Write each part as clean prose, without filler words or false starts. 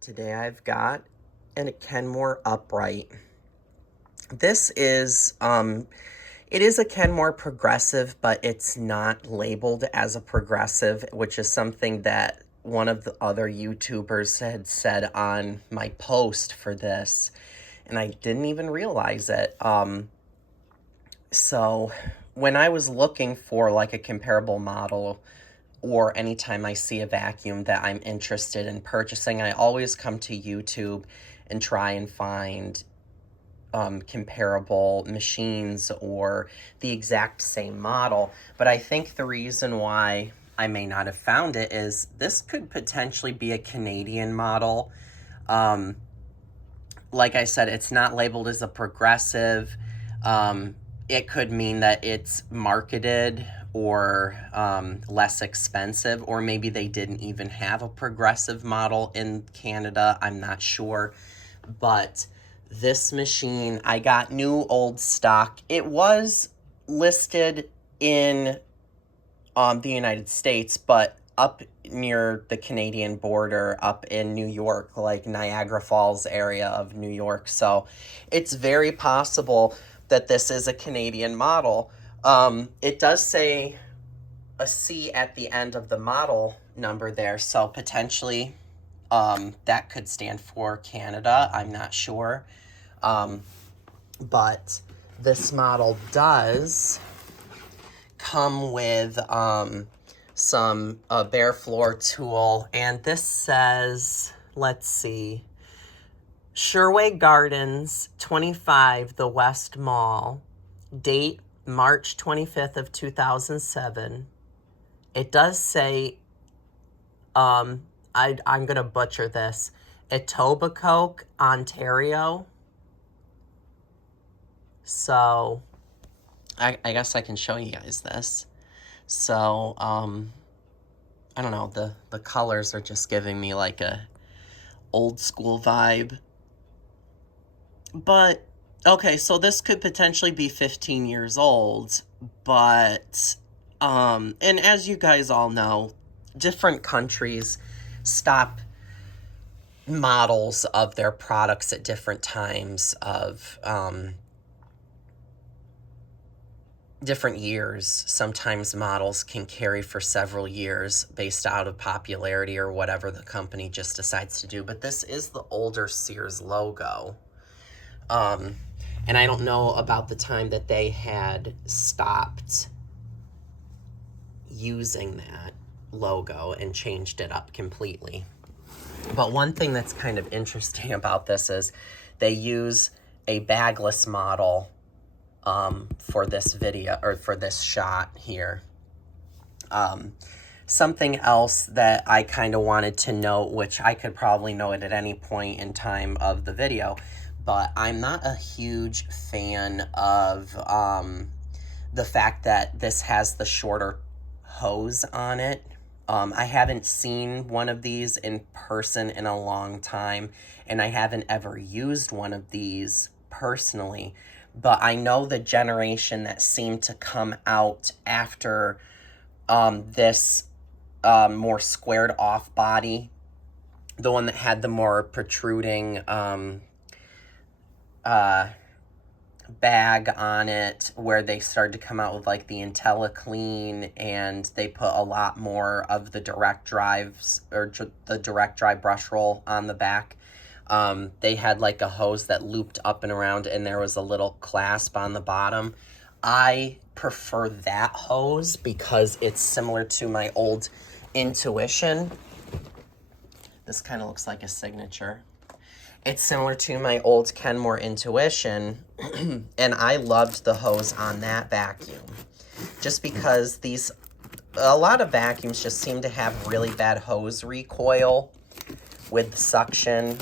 Today I've got a Kenmore upright. This is, it is a Kenmore progressive, but it's not labeled as a progressive, which is something that one of the other YouTubers had said on my post for this, and I didn't even realize it. So when I was looking for like a comparable model, or anytime I see a vacuum that I'm interested in purchasing, I always come to YouTube and try and find comparable machines or the exact same model. But I think the reason why I may not have found it is this could potentially be a Canadian model. Like I said, it's not labeled as a progressive. It could mean that it's marketed or less expensive, or maybe they didn't even have a progressive model in Canada. I'm not sure. But this machine, I got new old stock. It was listed in the United States, but up near the Canadian border, up in New York, like Niagara Falls area of New York. So it's very possible that this is a Canadian model. It does say a C at the end of the model number there, so potentially that could stand for Canada. I'm not sure. But this model does come with some bare floor tool, and this says, let's see, Sherway Gardens 25, the West Mall, date March 25th of 2007. It does say, I'm gonna butcher this, Etobicoke, Ontario. So I guess I can show you guys this. So, I don't know, the colors are just giving me like a old school vibe. But, okay, so this could potentially be 15 years old, but, and as you guys all know, different countries stop models of their products at different times of, different years. Sometimes models can carry for several years based out of popularity or whatever the company just decides to do. But this is the older Sears logo. And I don't know about the time that they had stopped using that logo and changed it up completely. But one thing that's kind of interesting about this is they use a bagless model for this video, or for this shot here. Something else that I kind of wanted to note, which I could probably know it at any point in time of the video, but I'm not a huge fan of the fact that this has the shorter hose on it. I haven't seen one of these in person in a long time, and I haven't ever used one of these personally. But I know the generation that seemed to come out after this more squared off body, the one that had the more protruding bag on it, where they started to come out with like the IntelliClean, and they put a lot more of the direct drives, or the direct drive brush roll on the back. They had like a hose that looped up and around, and there was a little clasp on the bottom. I prefer that hose because it's similar to my old Intuition. This kind of looks like a signature. It's similar to my old Kenmore Intuition, and I loved the hose on that vacuum. Just because a lot of vacuums just seem to have really bad hose recoil with suction,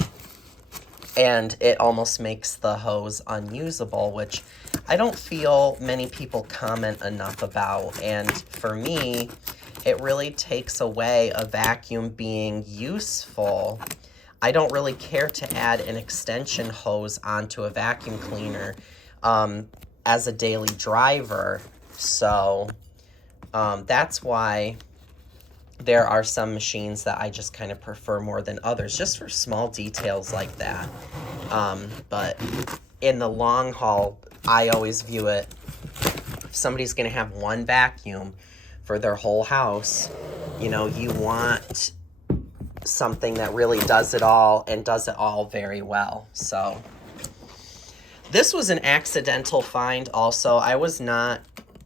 and it almost makes the hose unusable, which I don't feel many people comment enough about. And for me, it really takes away a vacuum being useful. I don't really care to add an extension hose onto a vacuum cleaner as a daily driver. So that's why there are some machines that I just kind of prefer more than others, just for small details like that. But in the long haul, I always view it, if somebody's going to have one vacuum for their whole house, you know, you want something that really does it all and does it all very well. So this was an accidental find also. I was not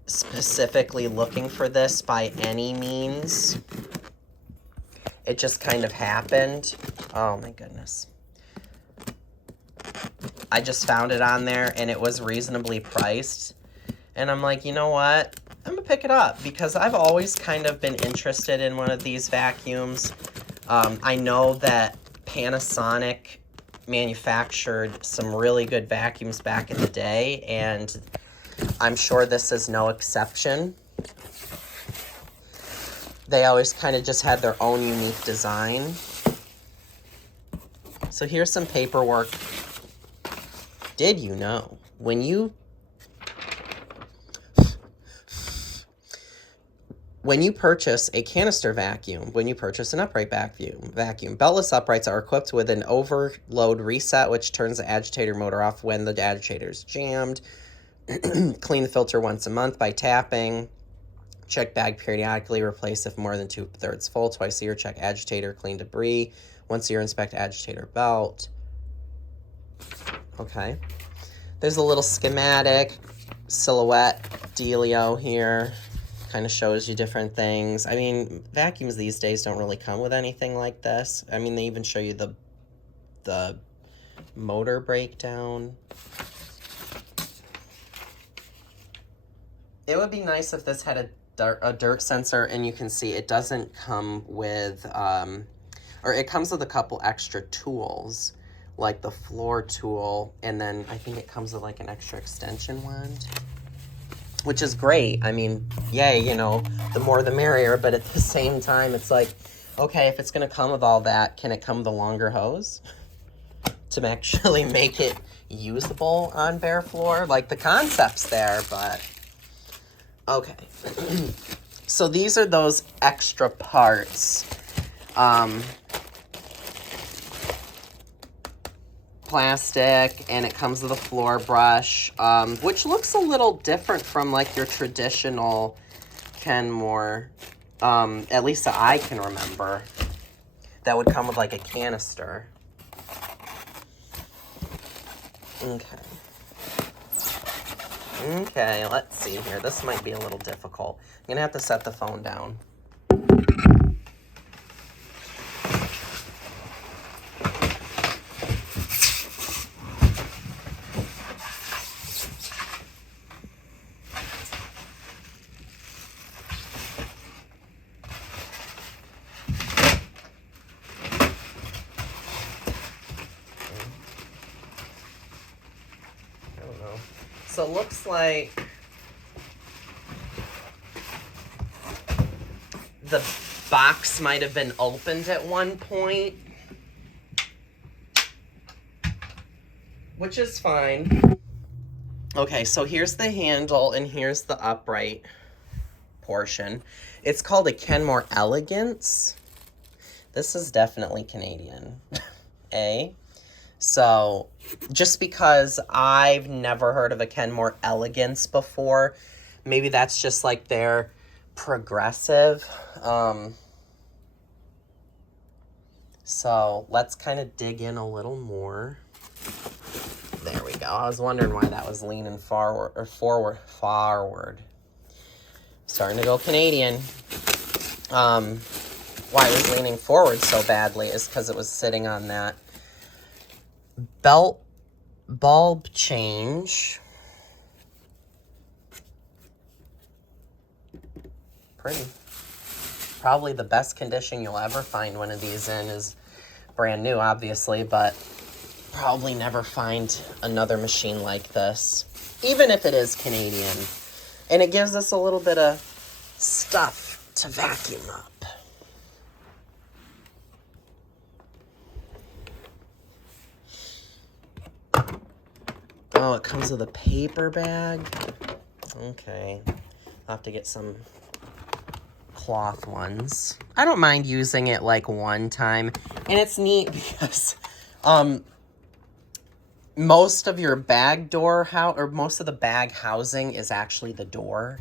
specifically looking for this by any means. It just kind of happened. Oh my goodness. I just found it on there and it was reasonably priced. And I'm like, you know what? I'm gonna pick it up because I've always kind of been interested in one of these vacuums. I know that Panasonic manufactured some really good vacuums back in the day, and I'm sure this is no exception. They always kind of just had their own unique design. So here's some paperwork. Did you know when you purchase a canister vacuum, when you purchase an upright vacuum, beltless uprights are equipped with an overload reset, which turns the agitator motor off when the agitator is jammed. Clean the filter once a month by tapping. Check bag periodically. Replace if more than 2/3 full. Twice a year, check agitator. Clean debris. Once a year, inspect agitator belt. Okay. There's a little schematic, silhouette dealio here. Kind of shows you different things. I mean, vacuums these days don't really come with anything like this. I mean, they even show you the motor breakdown. It would be nice if this had a dirt sensor, and you can see it doesn't come with, or it comes with a couple extra tools, like the floor tool, and then I think it comes with like an extra extension wand, which is great. I mean, yay, you know, the more the merrier, but at the same time, it's like, okay, if it's going to come with all that, can it come with a longer hose to actually make it usable on bare floor? Like, the concept's there, but okay. So these are those extra parts. Plastic, and it comes with a floor brush, which looks a little different from like your traditional Kenmore, at least that I can remember, that would come with like a canister. Okay, let's see here. This might be a little difficult. I'm gonna have to set the phone down. So it looks like the box might have been opened at one point, which is fine. Okay, so here's the handle and here's the upright portion. It's called a Kenmore Elegance. This is definitely Canadian. So just because I've never heard of a Kenmore Elegance before, maybe that's just like their progressive. So let's kind of dig in a little more. There we go. I was wondering why that was leaning forward. Starting to go Canadian. Why it was leaning forward so badly is because it was sitting on that belt bulb change. Pretty. Probably the best condition you'll ever find one of these in. Is brand new, obviously, but probably never find another machine like this, even if it is Canadian. And it gives us a little bit of stuff to vacuum up. Oh, it comes with a paper bag. Okay. I'll have to get some cloth ones. I don't mind using it like one time. And it's neat because most of your bag door most of the bag housing is actually the door.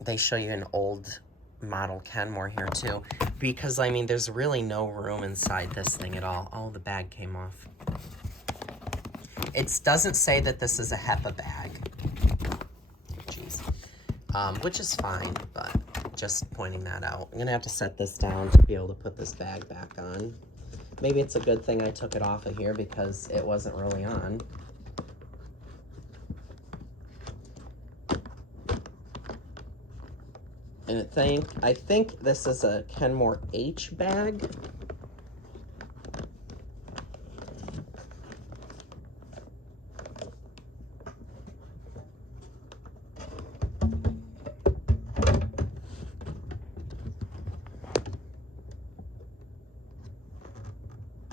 They show you an old model Kenmore here too, because I mean there's really no room inside this thing at all. Oh, the bag came off. It doesn't say that this is a Hepa bag. Jeez. Which is fine, but just pointing that out. I'm gonna have to set this down to be able to put this bag back on. Maybe it's a good thing I took it off of here because it wasn't really on. And I think this is a Kenmore H bag.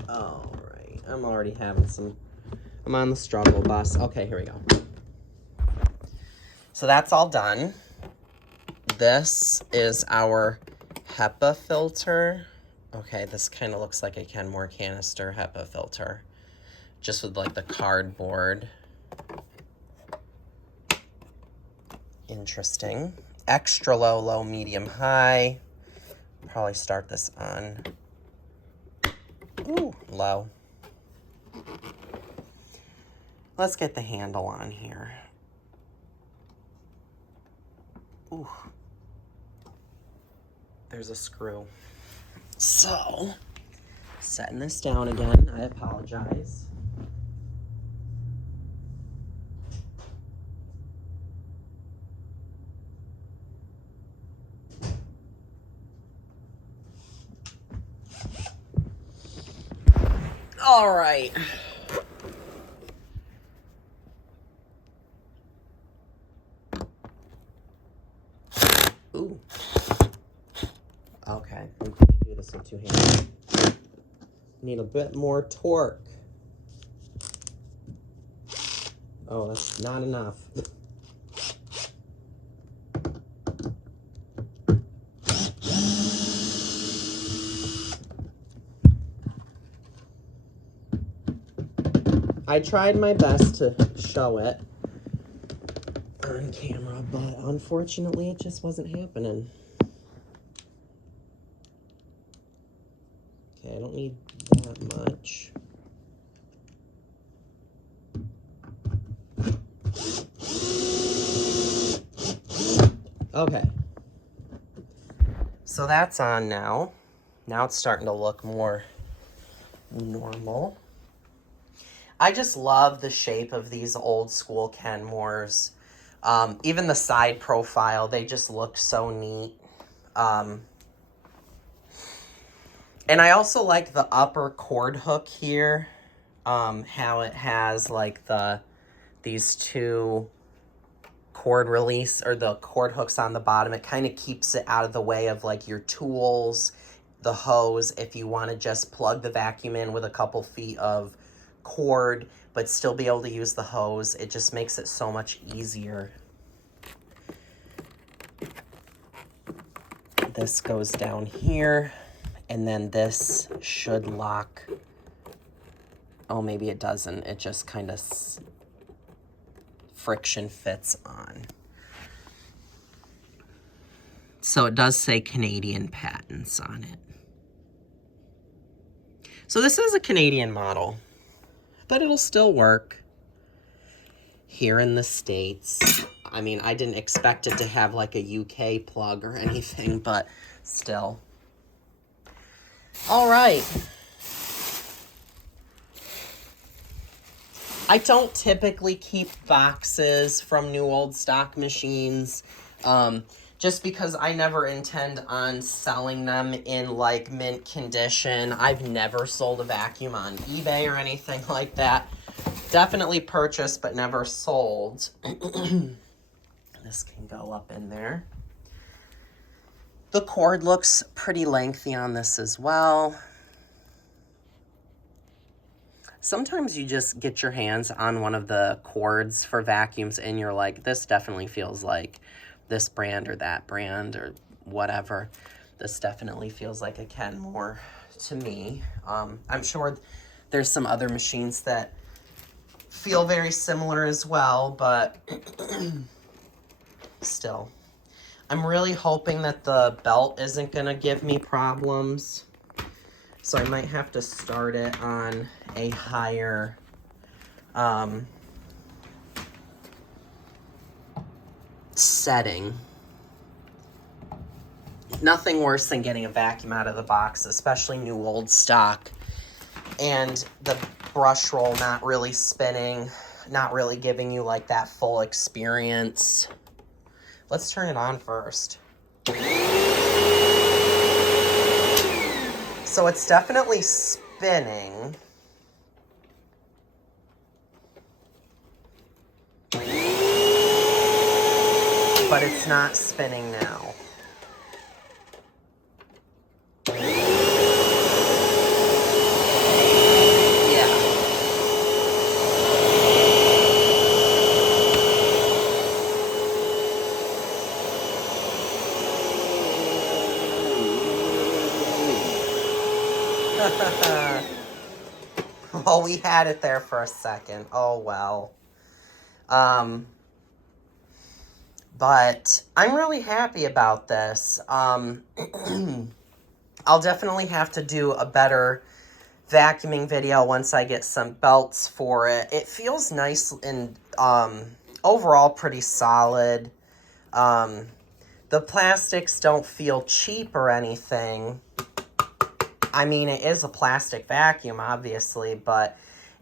All right, I'm already having I'm on the struggle bus. Okay, here we go. So that's all done. This is our Hepa filter. Okay, this kind of looks like a Kenmore canister Hepa filter, just with like the cardboard. Interesting. Extra low, low, medium, high. Probably start this on low. Let's get the handle on here. Ooh. There's a screw. So, setting this down again. I apologize. All right. Ooh. Okay, we can't do this with two hands. Need a bit more torque. Oh, that's not enough. I tried my best to show it on camera, but unfortunately it just wasn't happening. Okay, I don't need that much. Okay. So that's on now. Now it's starting to look more normal. I just love the shape of these old school Kenmores. Even the side profile, they just look so neat. And I also like the upper cord hook here. How it has like these two cord release or the cord hooks on the bottom. It kind of keeps it out of the way of like your tools, the hose, if you want to just plug the vacuum in with a couple feet of cord but still be able to use the hose. It just makes it so much easier. This goes down here, and then this should lock. Oh, maybe it doesn't. It just kind of friction fits on. So it does say Canadian patents on it. So this is a Canadian model, but it'll still work here in the States. I mean, I didn't expect it to have like a UK plug or anything, but still. All right. I don't typically keep boxes from new old stock machines, just because I never intend on selling them in like mint condition. I've never sold a vacuum on eBay or anything like that. Definitely purchased, but never sold. This can go up in there. The cord looks pretty lengthy on this as well. Sometimes you just get your hands on one of the cords for vacuums and you're like, this definitely feels like this brand or that brand or whatever. This definitely feels like a Kenmore to me. I'm sure there's some other machines that feel very similar as well, but still. I'm really hoping that the belt isn't going to give me problems. So I might have to start it on a higher setting. Nothing worse than getting a vacuum out of the box, especially new old stock, and the brush roll not really spinning, not really giving you like that full experience. Let's turn it on first. So it's definitely spinning. But it's not spinning now. Oh, we had it there for a second. Oh, well. But I'm really happy about this. I'll definitely have to do a better vacuuming video once I get some belts for it. It feels nice and overall pretty solid. The plastics don't feel cheap or anything. I mean, it is a plastic vacuum, obviously, but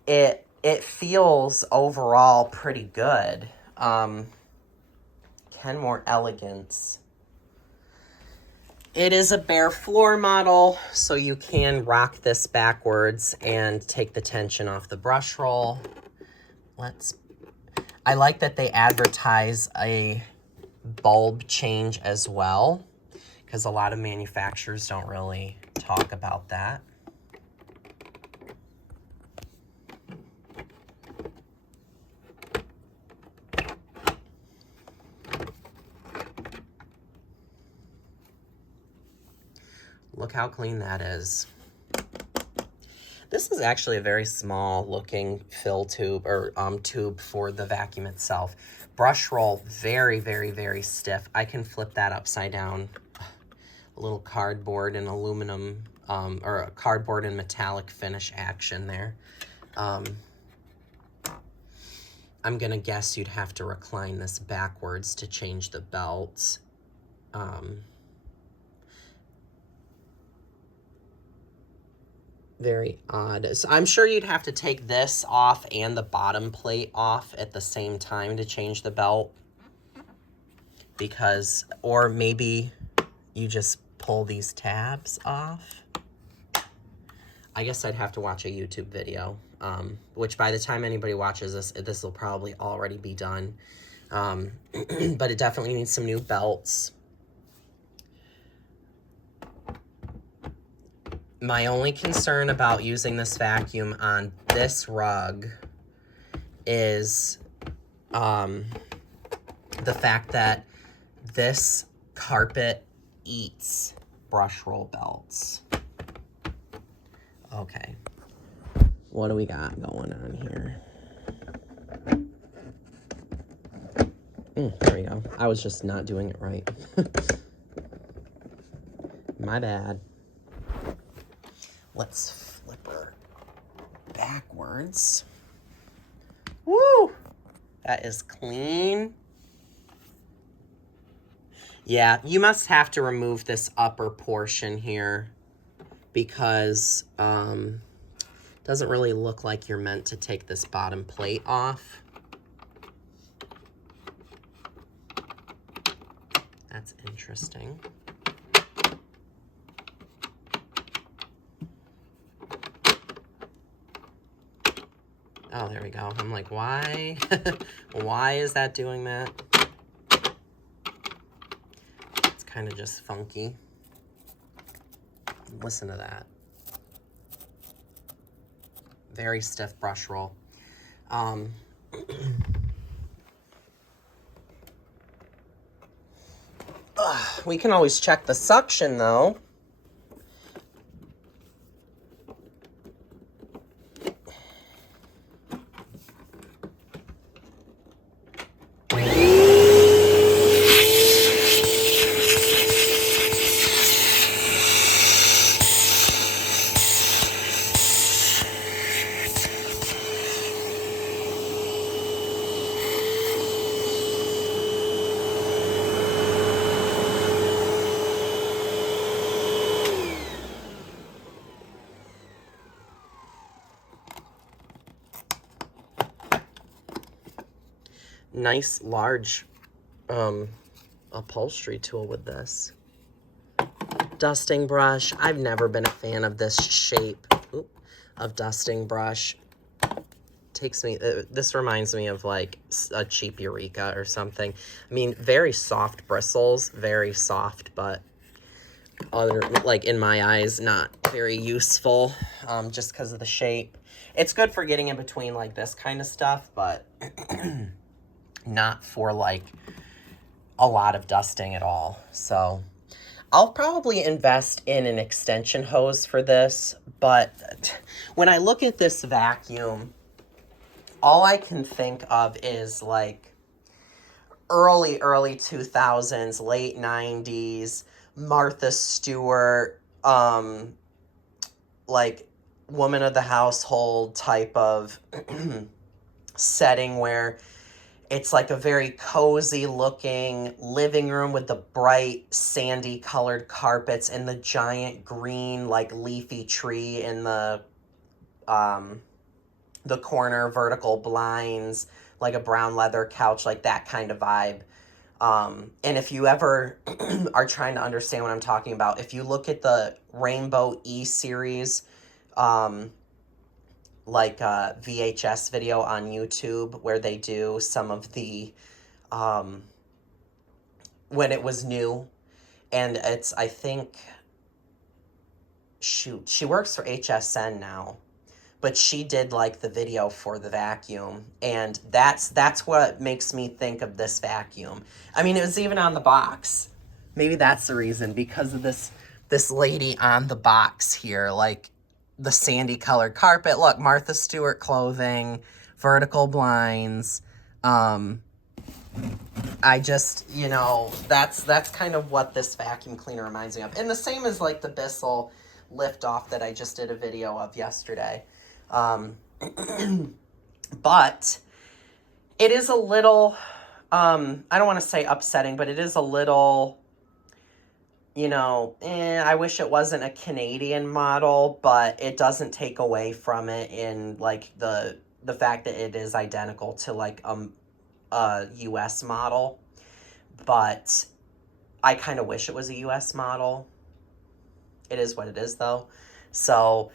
it feels overall pretty good. Kenmore Elegance. It is a bare floor model, so you can rock this backwards and take the tension off the brush roll. I like that they advertise a bulb change as well, because a lot of manufacturers don't really talk about that. Look how clean that is. This is actually a very small looking fill tube or tube for the vacuum itself. Brush roll, very, very, very stiff. I can flip that upside down. A little cardboard and aluminum, or a cardboard and metallic finish action there. I'm gonna guess you'd have to recline this backwards to change the belt. Very odd. So I'm sure you'd have to take this off and the bottom plate off at the same time to change the belt. Because, or maybe you just pull these tabs off. I guess I'd have to watch a YouTube video, which by the time anybody watches this, this will probably already be done. But it definitely needs some new belts. My only concern about using this vacuum on this rug is the fact that this carpet eats brush roll belts. Okay, what do we got going on here? There we go. I was just not doing it right. My bad. Let's flip her backwards. Woo! That is clean. Yeah, you must have to remove this upper portion here because it doesn't really look like you're meant to take this bottom plate off. That's interesting. Oh, there we go. I'm like, why? Why is that doing that? It's kind of just funky. Listen to that. Very stiff brush roll. We can always check the suction though. Nice large upholstery tool with this. Dusting brush. I've never been a fan of this shape of dusting brush. Takes me, this reminds me of like a cheap Eureka or something. I mean, very soft bristles, very soft, but other, like in my eyes, not very useful, just because of the shape. It's good for getting in between like this kind of stuff, but not for like a lot of dusting at all. So I'll probably invest in an extension hose for this, but when I look at this vacuum, all I can think of is like early 2000s, late 90s, Martha Stewart, like woman of the household type of setting where it's like a very cozy looking living room with the bright sandy colored carpets and the giant green like leafy tree in the corner, vertical blinds, like a brown leather couch, like that kind of vibe. And if you ever are trying to understand what I'm talking about, if you look at the Rainbow E series, like a VHS video on YouTube where they do some of the, when it was new, and it's, I think, shoot, she works for HSN now, but she did like the video for the vacuum, and that's what makes me think of this vacuum. I mean, it was even on the box. Maybe that's the reason, because of this lady on the box here, like the sandy colored carpet. Look, Martha Stewart clothing, vertical blinds. I just, you know, that's kind of what this vacuum cleaner reminds me of. And the same as like the Bissell lift off that I just did a video of yesterday. But it is a little, I don't want to say upsetting, but it is a little, you know, I wish it wasn't a Canadian model, but it doesn't take away from it in like the fact that it is identical to like a US model. But I kind of wish it was a US model. It is what it is though. So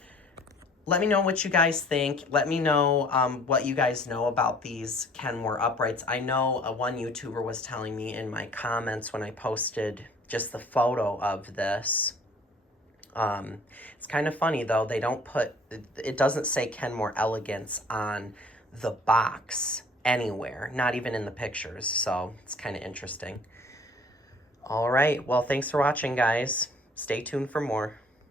let me know what you guys think. Let me know what you guys know about these Kenmore uprights. I know one YouTuber was telling me in my comments when I posted just the photo of this. It's kind of funny though. They don't put, it doesn't say Kenmore Elegance on the box anywhere, not even in the pictures. So it's kind of interesting. All right. Well, thanks for watching, guys. Stay tuned for more.